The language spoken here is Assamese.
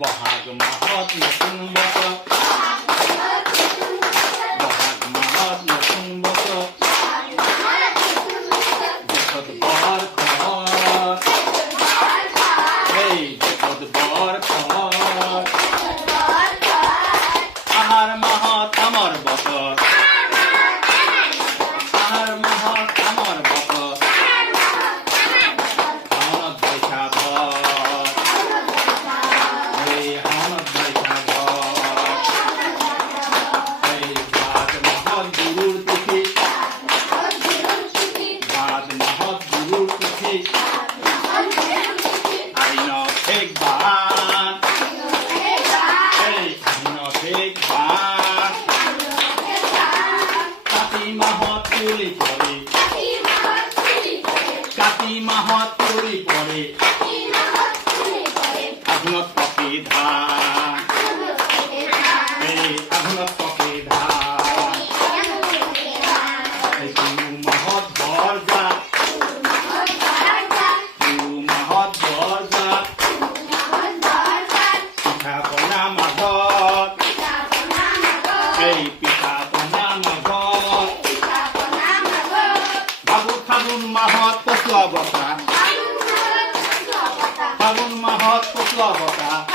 বহাগ মাহত নতুন বছৰ বহাগ মাহত নতুন বছৰ দেশত বৰ খবৰ এই দেশত বৰ খবৰ আহাৰ মাহত আমাৰ বতৰ আহাৰ মাহত আমাৰ বতৰ শাওনত বৈশাখ কাতি মাহত তুলি পৰে আঘোণত পকে ধান আঘোণত পকে ধান পুহ মাহত বৰজাত পুহ মাহত বৰজাত পিঠা পনা মাঘত পিঠা পনা মাঘত ফাগুন মাহত পচুৱা বতাহ ফাগুন মাহত পচুৱা বতাহ